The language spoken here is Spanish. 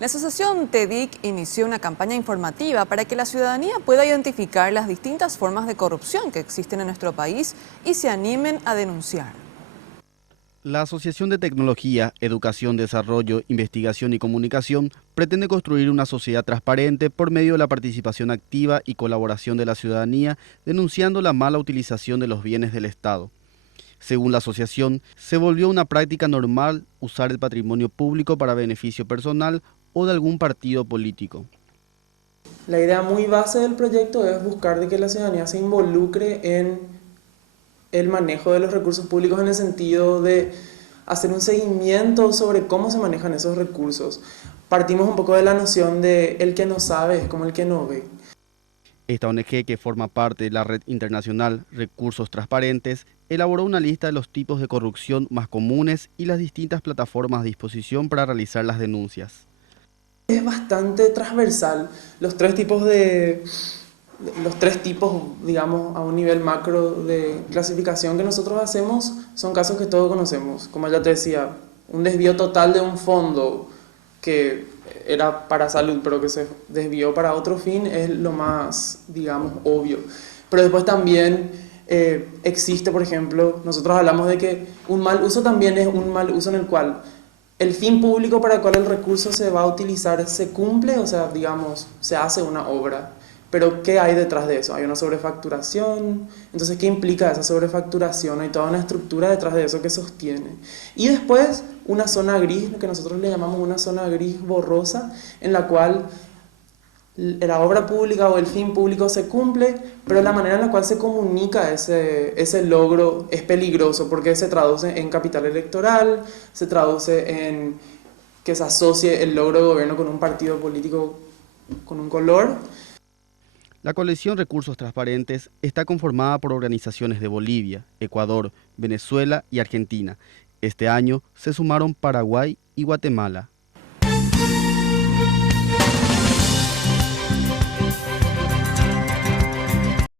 La asociación TEDIC inició una campaña informativa para que la ciudadanía pueda identificar las distintas formas de corrupción que existen en nuestro país y se animen a denunciar. La Asociación de Tecnología, Educación, Desarrollo, Investigación y Comunicación pretende construir una sociedad transparente por medio de la participación activa y colaboración de la ciudadanía, denunciando la mala utilización de los bienes del Estado. Según la asociación, se volvió una práctica normal usar el patrimonio público para beneficio personal o de algún partido político. La idea muy base del proyecto es buscar de que la ciudadanía se involucre en el manejo de los recursos públicos en el sentido de hacer un seguimiento sobre cómo se manejan esos recursos. Partimos un poco de la noción de el que no sabe es como el que no ve. Esta ONG, que forma parte de la red internacional Recursos Transparentes, elaboró una lista de los tipos de corrupción más comunes y las distintas plataformas a disposición para realizar las denuncias. Es bastante transversal los tres tipos, digamos, a un nivel macro de clasificación que nosotros hacemos son casos que todos conocemos. Como ya te decía, un desvío total de un fondo que era para salud, pero que se desvió para otro fin, es lo más, digamos, obvio. Pero después también existe, por ejemplo, nosotros hablamos de que un mal uso también es un mal uso en el cual el fin público para el cual el recurso se va a utilizar se cumple, o sea, digamos, se hace una obra. Pero ¿qué hay detrás de eso? Hay una sobrefacturación. Entonces, ¿qué implica esa sobrefacturación? Hay toda una estructura detrás de eso que sostiene. Y después, una zona gris, lo que nosotros le llamamos una zona gris borrosa, en la cual la obra pública o el fin público se cumple, pero la manera en la cual se comunica ese logro es peligroso porque se traduce en capital electoral, se traduce en que se asocie el logro de gobierno con un partido político con un color. La coalición Recursos Transparentes está conformada por organizaciones de Bolivia, Ecuador, Venezuela y Argentina. Este año se sumaron Paraguay y Guatemala.